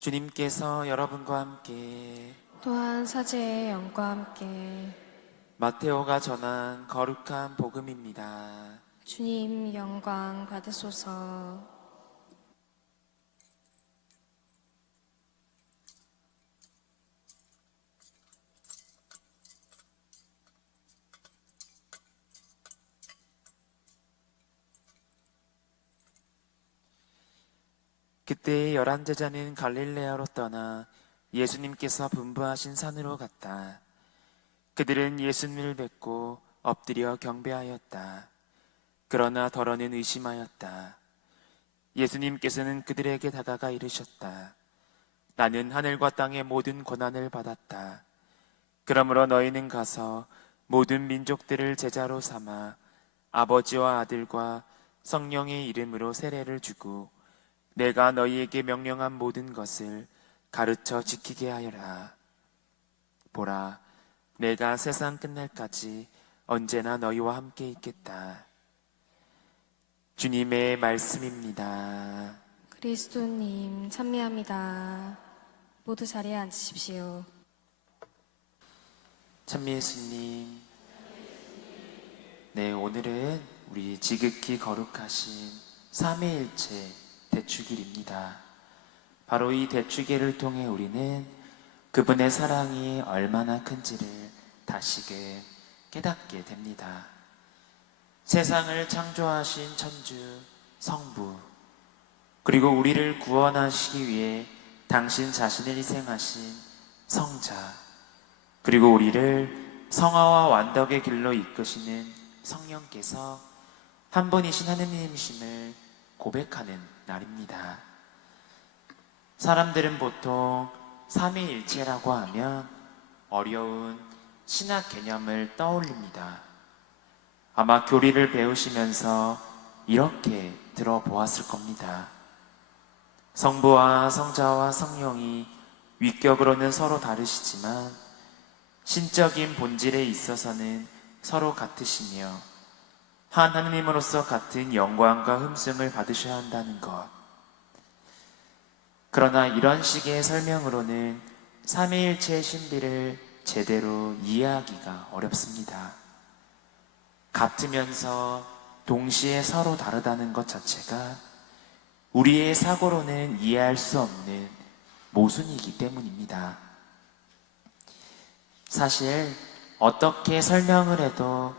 주님께서 여러분과 함께 또한 사제의 영과 함께 마테오가 전한 거룩한 복음입니다. 주님 영광 받으소서. 그때 11제자는 갈릴레아로 떠나 예수님께서 분부하신 산으로 갔다. 그들은 예수님을 뵙고 엎드려 경배하였다. 그러나 더러는 의심하였다. 예수님께서는 그들에게 다가가 이르셨다. 나는 하늘과 땅의 모든 권한을 받았다. 그러므로 너희는 가서 모든 민족들을 제자로 삼아 아버지와 아들과 성령의 이름으로 세례를 주고 내가 너희에게 명령한 모든 것을 가르쳐 지키게 하여라. 보라, 내가 세상 끝날까지 언제나 너희와 함께 있겠다. 주님의 말씀입니다. 그리스도님 찬미합니다. 모두 자리에 앉으십시오. 찬미 예수님. 네, 오늘은 우리 지극히 거룩하신 삼위일체 대축일입니다. 바로 이 대축일을 통해 우리는 그분의 사랑이 얼마나 큰지를 다시금 깨닫게 됩니다. 세상을 창조하신 천주, 성부, 그리고 우리를 구원하시기 위해 당신 자신을 희생하신 성자, 그리고 우리를 성화와 완덕의 길로 이끄시는 성령께서 한 분이신 하느님이심을 고백하는 날입니다. 사람들은 보통 삼위일체라고 하면 어려운 신학 개념을 떠올립니다. 아마 교리를 배우시면서 이렇게 들어보았을 겁니다. 성부와 성자와 성령이 위격으로는 서로 다르시지만 신적인 본질에 있어서는 서로 같으시며 한 하느님으로서 같은 영광과 흠씀을 받으셔야 한다는 것. 그러나 이런 식의 설명으로는 삼위일체의 신비를 제대로 이해하기가 어렵습니다. 같으면서 동시에 서로 다르다는 것 자체가 우리의 사고로는 이해할 수 없는 모순이기 때문입니다. 사실 어떻게 설명을 해도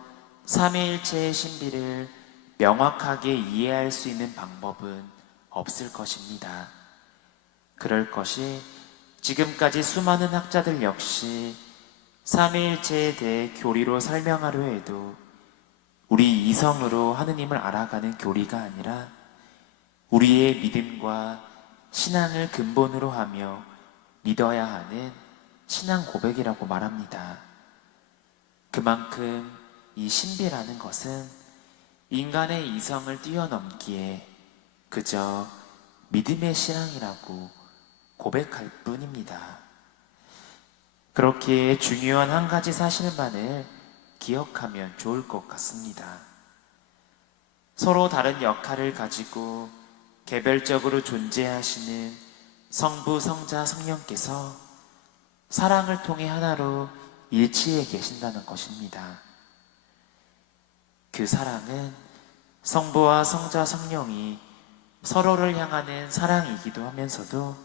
삼위일체의 신비를 명확하게 이해할 수 있는 방법은 없을 것입니다. 그럴 것이 지금까지 수많은 학자들 역시 삼위일체에 대해 교리로 설명하려 해도 우리 이성으로 하느님을 알아가는 교리가 아니라 우리의 믿음과 신앙을 근본으로 하며 믿어야 하는 신앙 고백이라고 말합니다. 그만큼 이 신비라는 것은 인간의 이성을 뛰어넘기에 그저 믿음의 신앙이라고 고백할 뿐입니다. 그렇기에 중요한 한 가지 사실만을 기억하면 좋을 것 같습니다. 서로 다른 역할을 가지고 개별적으로 존재하시는 성부, 성자, 성령께서 사랑을 통해 하나로 일치해 계신다는 것입니다. 그 사랑은 성부와 성자, 성령이 서로를 향하는 사랑이기도 하면서도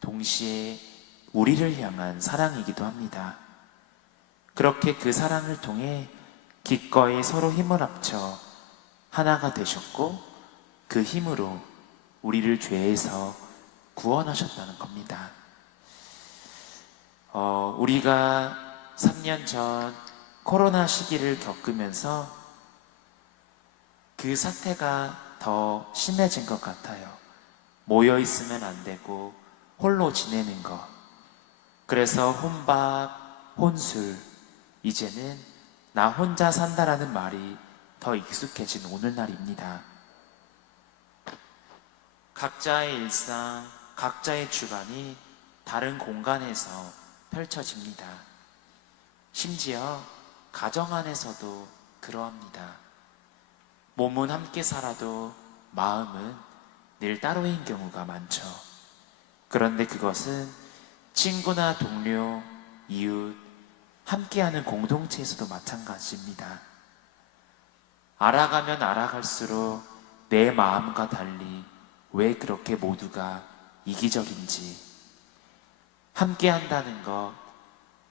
동시에 우리를 향한 사랑이기도 합니다. 그렇게 그 사랑을 통해 기꺼이 서로 힘을 합쳐 하나가 되셨고 그 힘으로 우리를 죄에서 구원하셨다는 겁니다. 우리가 3년 전 코로나 시기를 겪으면서 그 사태가 더 심해진 것 같아요. 모여 있으면 안 되고 홀로 지내는 것. 그래서 혼밥, 혼술, 이제는 나 혼자 산다라는 말이 더 익숙해진 오늘날입니다. 각자의 일상, 각자의 주관이 다른 공간에서 펼쳐집니다. 심지어 가정 안에서도 그러합니다. 몸은 함께 살아도 마음은 늘 따로인 경우가 많죠. 그런데 그것은 친구나 동료, 이웃, 함께하는 공동체에서도 마찬가지입니다. 알아가면 알아갈수록 내 마음과 달리 왜 그렇게 모두가 이기적인지, 함께한다는 것,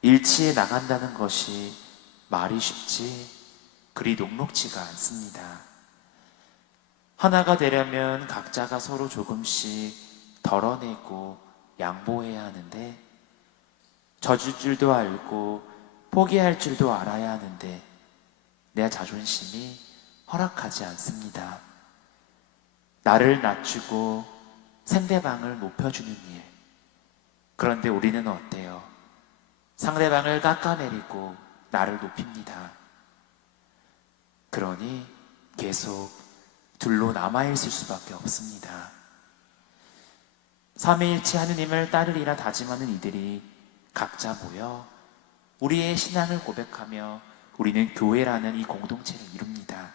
일치해 나간다는 것이 말이 쉽지 그리 녹록지가 않습니다. 하나가 되려면 각자가 서로 조금씩 덜어내고 양보해야 하는데, 져줄 줄도 알고 포기할 줄도 알아야 하는데 내 자존심이 허락하지 않습니다. 나를 낮추고 상대방을 높여주는 일. 그런데 우리는 어때요? 상대방을 깎아내리고 나를 높입니다. 그러니 계속 둘로 남아있을 수밖에 없습니다. 삼위일체 하느님을 따르리라 다짐하는 이들이 각자 모여 우리의 신앙을 고백하며 우리는 교회라는 이 공동체를 이룹니다.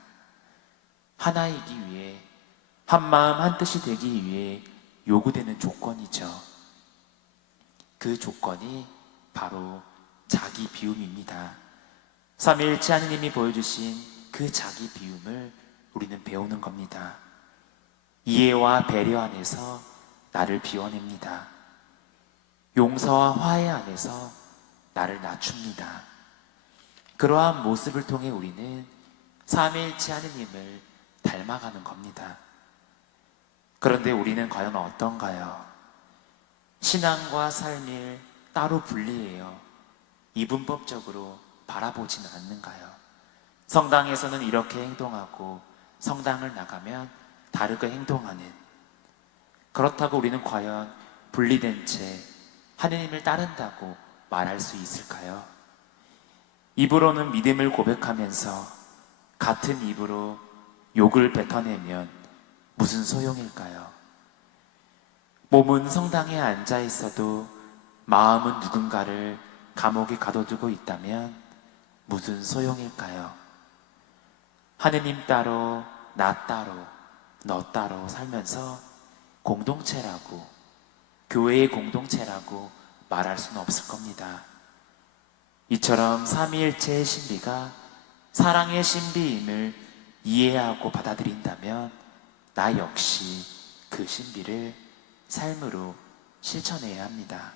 하나이기 위해, 한마음 한뜻이 되기 위해 요구되는 조건이죠. 그 조건이 바로 자기 비움입니다. 삼위일체 하느님이 보여주신 그 자기 비움을 우리는 배우는 겁니다. 이해와 배려 안에서 나를 비워냅니다. 용서와 화해 안에서 나를 낮춥니다. 그러한 모습을 통해 우리는 삼위일체 하느님을 닮아가는 겁니다. 그런데 우리는 과연 어떤가요? 신앙과 삶을 따로 분리해요. 이분법적으로 바라보지는 않는가요? 성당에서는 이렇게 행동하고 성당을 나가면 다르게 행동하는, 그렇다고 우리는 과연 분리된 채 하느님을 따른다고 말할 수 있을까요? 입으로는 믿음을 고백하면서 같은 입으로 욕을 뱉어내면 무슨 소용일까요? 몸은 성당에 앉아 있어도 마음은 누군가를 감옥에 가둬두고 있다면 무슨 소용일까요? 하느님 따로, 나 따로, 너 따로 살면서 공동체라고, 교회의 공동체라고 말할 수는 없을 겁니다. 이처럼 삼위일체의 신비가 사랑의 신비임을 이해하고 받아들인다면 나 역시 그 신비를 삶으로 실천해야 합니다.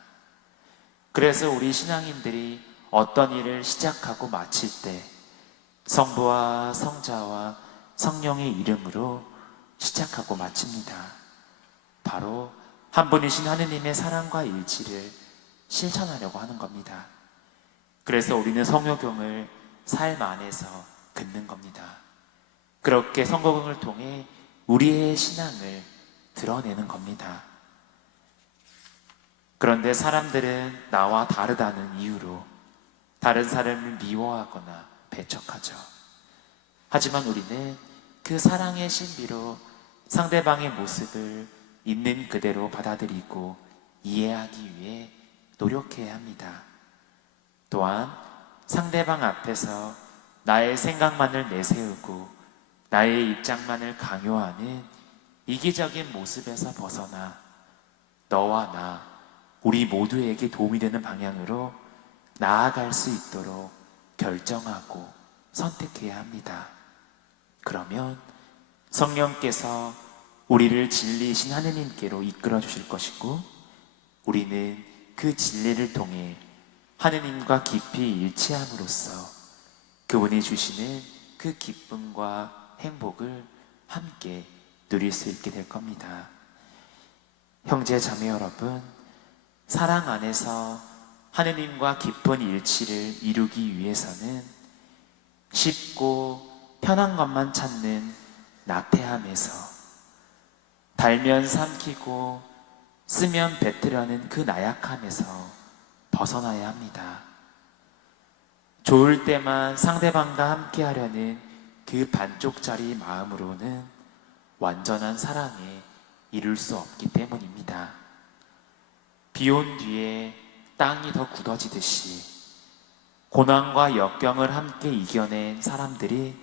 그래서 우리 신앙인들이 어떤 일을 시작하고 마칠 때 성부와 성자와 성령의 이름으로 시작하고 마칩니다. 바로 한 분이신 하느님의 사랑과 일치를 실천하려고 하는 겁니다. 그래서 우리는 성묘경을 삶 안에서 긋는 겁니다. 그렇게 성거경을 통해 우리의 신앙을 드러내는 겁니다. 그런데 사람들은 나와 다르다는 이유로 다른 사람을 미워하거나 배척하죠. 하지만 우리는 그 사랑의 신비로 상대방의 모습을 있는 그대로 받아들이고 이해하기 위해 노력해야 합니다. 또한 상대방 앞에서 나의 생각만을 내세우고 나의 입장만을 강요하는 이기적인 모습에서 벗어나 너와 나, 우리 모두에게 도움이 되는 방향으로 나아갈 수 있도록 결정하고 선택해야 합니다. 그러면 성령께서 우리를 진리이신 하느님께로 이끌어 주실 것이고, 우리는 그 진리를 통해 하느님과 깊이 일치함으로써 그분이 주시는 그 기쁨과 행복을 함께 누릴 수 있게 될 겁니다. 형제 자매 여러분, 사랑 안에서 하느님과 깊은 일치를 이루기 위해서는 쉽고 편한 것만 찾는 나태함에서, 달면 삼키고 쓰면 뱉으려는 그 나약함에서 벗어나야 합니다. 좋을 때만 상대방과 함께 하려는 그 반쪽짜리 마음으로는 완전한 사랑에 이룰 수 없기 때문입니다. 비 온 뒤에 땅이 더 굳어지듯이 고난과 역경을 함께 이겨낸 사람들이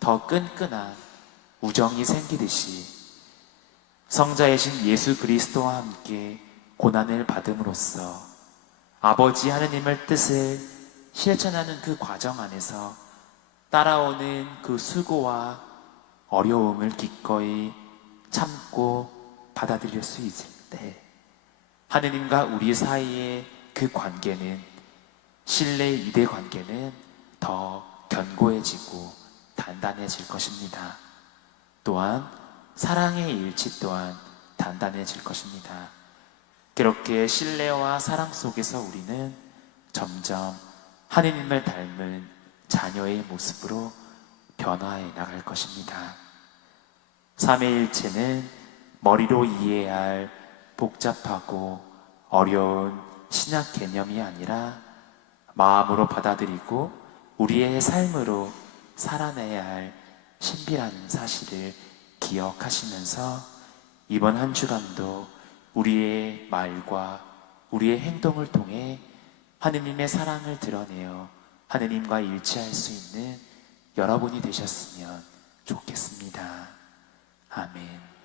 더 끈끈한 우정이 생기듯이 성자이신 예수 그리스도와 함께 고난을 받음으로써 아버지 하느님의 뜻을 실천하는 그 과정 안에서 따라오는 그 수고와 어려움을 기꺼이 참고 받아들일 수 있을 때 하느님과 우리 사이의 그 관계는 신뢰 이대 관계는 더 견고해지고 단단해질 것입니다. 또한 사랑의 일치 또한 단단해질 것입니다. 그렇게 신뢰와 사랑 속에서 우리는 점점 하느님을 닮은 자녀의 모습으로 변화해 나갈 것입니다. 삼위일체는 머리로 이해해야 할 복잡하고 어려운 신학 개념이 아니라 마음으로 받아들이고 우리의 삶으로 살아내야 할 신비한 사실을 기억하시면서 이번 한 주간도 우리의 말과 우리의 행동을 통해 하느님의 사랑을 드러내어 하느님과 일치할 수 있는 여러분이 되셨으면 좋겠습니다. 아멘.